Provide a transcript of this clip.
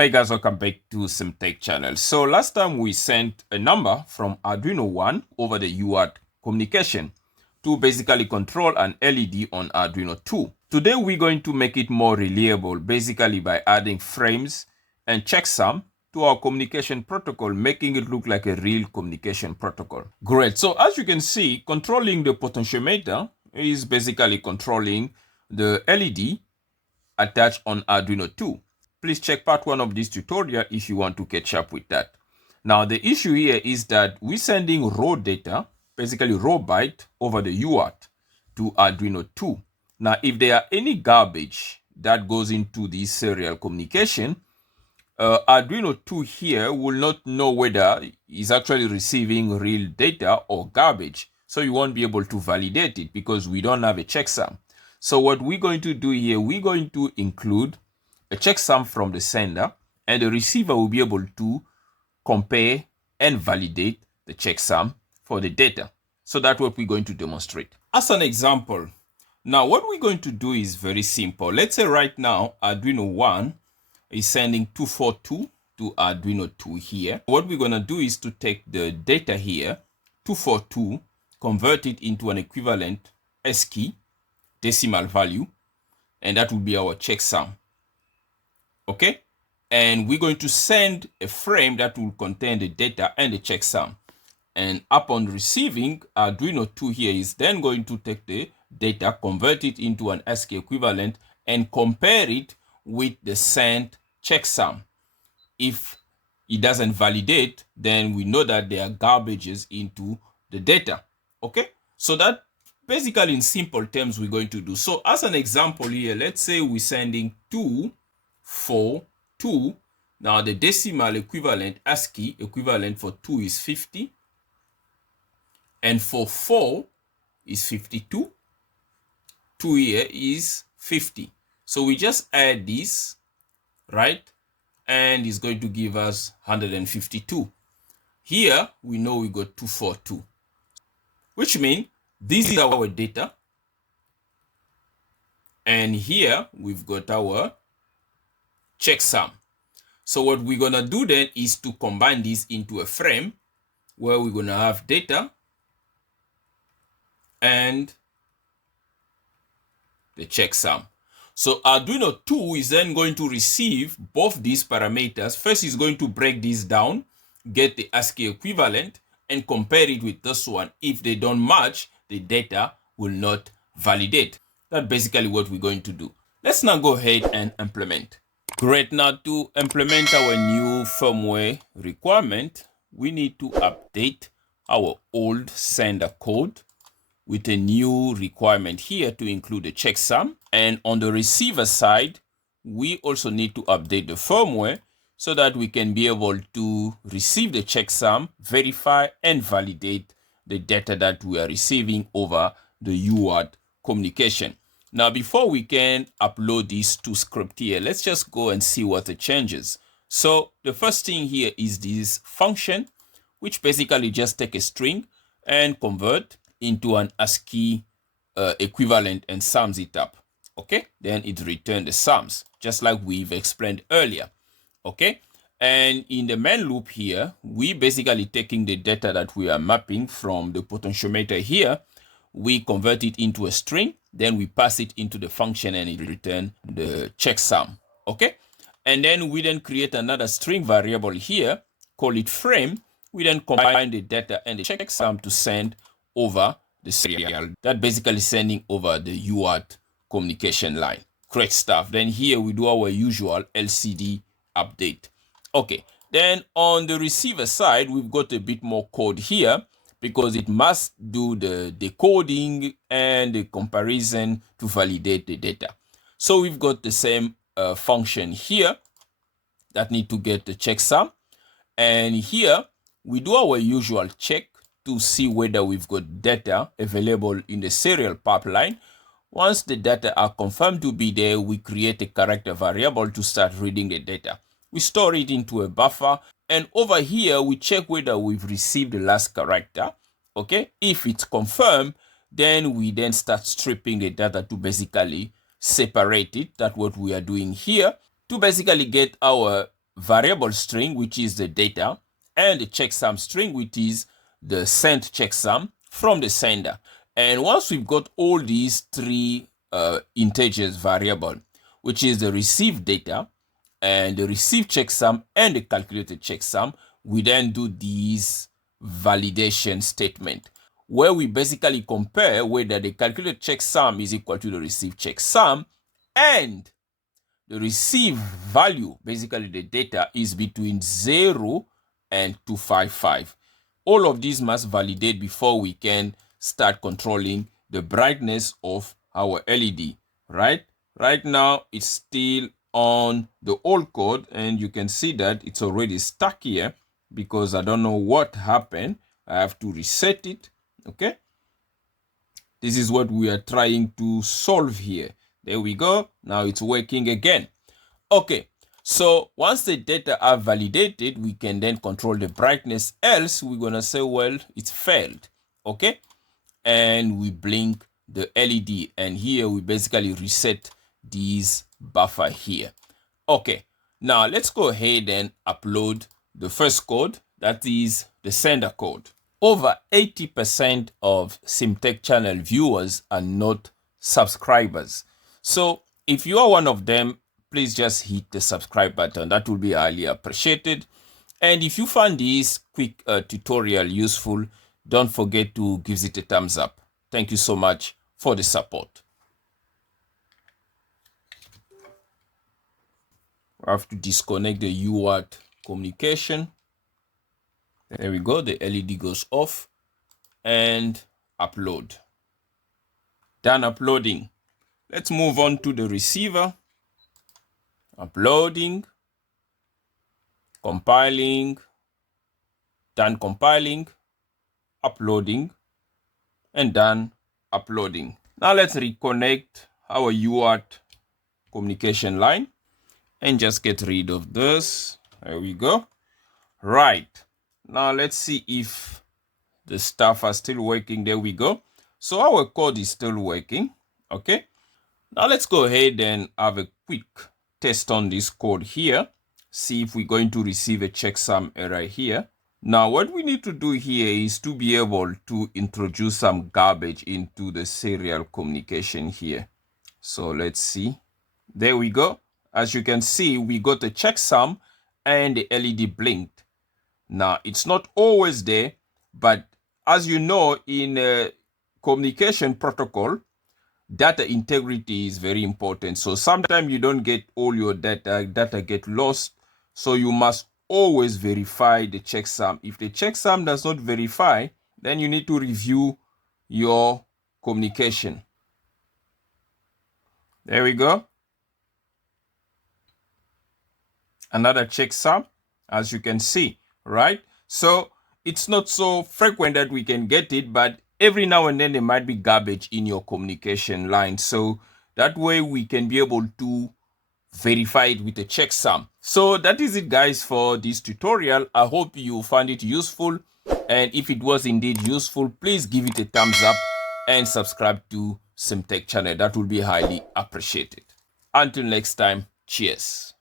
Hey guys, welcome back to CMTEQ channel. So last time we sent a number from Arduino 1 over the UART communication to basically control an LED on Arduino 2. Today we're going to make it more reliable basically by adding frames and checksum to our communication protocol, making it look like a real communication protocol. Great. So as you can see, controlling the potentiometer is basically controlling the LED attached on Arduino 2. Please check part 1 of this tutorial if you want to catch up with that. Now, the issue here is that we're sending raw data, basically raw byte, over the UART to Arduino 2. Now, if there are any garbage that goes into this serial communication, Arduino 2 here will not know whether it's actually receiving real data or garbage. So you won't be able to validate it because we don't have a checksum. So what we're going to do here, we're going to include a checksum from the sender, and the receiver will be able to compare and validate the checksum for the data. So that's what we're going to demonstrate. As an example, now what we're going to do is very simple. Let's say right now Arduino 1 is sending 242 to Arduino 2 here. What we're going to do is to take the data here, 242, convert it into an equivalent ASCII decimal value, and that will be our checksum. Okay, and we're going to send a frame that will contain the data and the checksum. And upon receiving, Arduino 2 here is then going to take the data, convert it into an ASCII equivalent, and compare it with the sent checksum. If it doesn't validate, then we know that there are garbages into the data. Okay, so that basically in simple terms we're going to do. So as an example here, let's say we're sending 242. Now the decimal equivalent, ASCII equivalent for 2 is 50, and for 4 is 52. 2 here is 50. So we just add this, right? And it's going to give us 152. Here we know we got 242, which means this is our data, and here we've got our checksum. So what we're gonna do then is to combine this into a frame where we're gonna have data and the checksum. So Arduino 2 is then going to receive both these parameters. First, it's going to break this down, get the ASCII equivalent, and compare it with this one. If they don't match, the data will not validate. That's basically what we're going to do. Let's now go ahead and implement. Great. Now to implement our new firmware requirement, we need to update our old sender code with a new requirement here to include a checksum. And on the receiver side, we also need to update the firmware so that we can be able to receive the checksum, verify and validate the data that we are receiving over the UART communication. Now, before we can upload these two scripts here, let's just go and see what the changes. So the first thing here is this function, which basically just take a string and convert into an ASCII equivalent and sums it up. Okay, then it returns the sums, just like we've explained earlier. Okay, and in the main loop here, we basically taking the data that we are mapping from the potentiometer here, we convert it into a string, then we pass it into the function and it returns the checksum. Okay, and then we then create another string variable here, call it frame. We then combine the data and the checksum to send over the serial. That basically sending over the UART communication line. Great stuff. Then here we do our usual LCD update. Okay, then on the receiver side, we've got a bit more code here because it must do the decoding and the comparison to validate the data. So we've got the same function here that need to get the checksum. And here we do our usual check to see whether we've got data available in the serial pipeline. Once the data are confirmed to be there, we create a character variable to start reading the data. We store it into a buffer, and over here we check whether we've received the last character. Okay, if it's confirmed, then we then start stripping the data to basically separate it. That's what we are doing here to basically get our variable string, which is the data, and the checksum string, which is the sent checksum from the sender. And once we've got all these three integers variable, which is the received data and the received checksum and the calculated checksum, we then do this validation statement, where we basically compare whether the calculated checksum is equal to the received checksum and the received value, basically the data, is between 0 and 255. All of these must validate before we can start controlling the brightness of our LED, right? Right now, it's still on the old code, and you can see that it's already stuck here because I don't know what happened. I have to reset it, okay? This is what we are trying to solve here. There we go. Now it's working again. Okay, so once the data are validated, we can then control the brightness. Else, we're going to say, well, it's failed, okay? And we blink the LED. And here we basically reset this buffer here. Okay, now let's go ahead and upload the first code. That is the sender code. Over 80% of CMTEQ channel viewers are not subscribers. So if you are one of them, please just hit the subscribe button. That will be highly appreciated. And if you found this quick tutorial useful, don't forget to give it a thumbs up. Thank you so much for the support. I have to disconnect the UART communication. There we go. The LED goes off and upload. Done uploading. Let's move on to the receiver. Uploading, compiling, done compiling, uploading, and done uploading. Now let's reconnect our UART communication line and just get rid of this. There we go. Right. Now let's see if the stuff are still working. There we go. So our code is still working. Okay. Now let's go ahead and have a quick test on this code here. See if we're going to receive a checksum error here. Now what we need to do here is to be able to introduce some garbage into the serial communication here. So let's see. There we go. As you can see, we got a checksum and the LED blinked. Now, it's not always there, but as you know, in a communication protocol, data integrity is very important. So sometimes you don't get all your data get lost. So you must always verify the checksum. If the checksum does not verify, then you need to review your communication. There we go. Another checksum, as you can see. Right? So it's not so frequent that we can get it, but every now and then there might be garbage in your communication line. So that way we can be able to verify it with a checksum. So that is it, guys, for this tutorial. I hope you found it useful. And if it was indeed useful, please give it a thumbs up and subscribe to CMTEQ channel. That will be highly appreciated. Until next time, cheers.